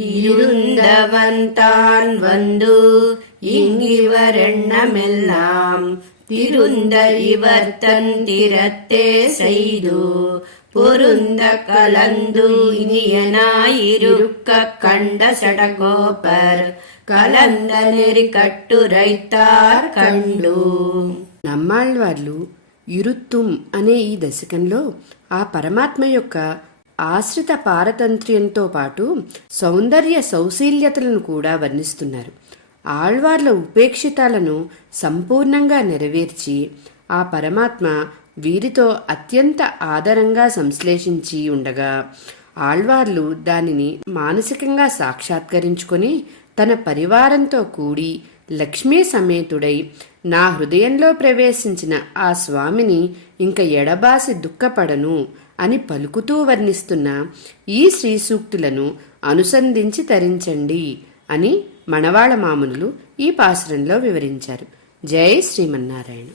இருந்தவன்தான் வந்து இங்கிவரெண்ணமெல்லாம் திருந்த இவர் தந்திரத்தே செய்து பொருந்த கலந்து இனியனாயிருக்க கண்ட சடகோபர் కలంద నెరి కట్టురైతార్ కండు. నమ్మాళ్వార్లు ఇరుత్తుం అనే ఈ దశకంలో ఆ పరమాత్మ యొక్క ఆశ్రిత పారతంత్ర్యంతో పాటు సౌందర్య సౌశీల్యతలను కూడా వర్ణిస్తున్నారు. ఆళ్వార్ల ఉపేక్షితాలను సంపూర్ణంగా నెరవేర్చి ఆ పరమాత్మ వీరితో అత్యంత ఆదరంగా సంశ్లేషించి ఉండగా ఆళ్వార్లు దానిని మానసికంగా సాక్షాత్కరించుకొని తన పరివారంతో కూడి లక్ష్మీ సమేతుడై నా హృదయంలో ప్రవేశించిన ఆ స్వామిని ఇంక ఎడబాసి దుఃఖపడను అని పలుకుతూ వర్ణిస్తున్న ఈ శ్రీ సూక్తులను అనుసంధించి తరించండి అని మణవాళ మామునులు ఈ పాసురంలో వివరించారు. జై శ్రీమన్నారాయణ.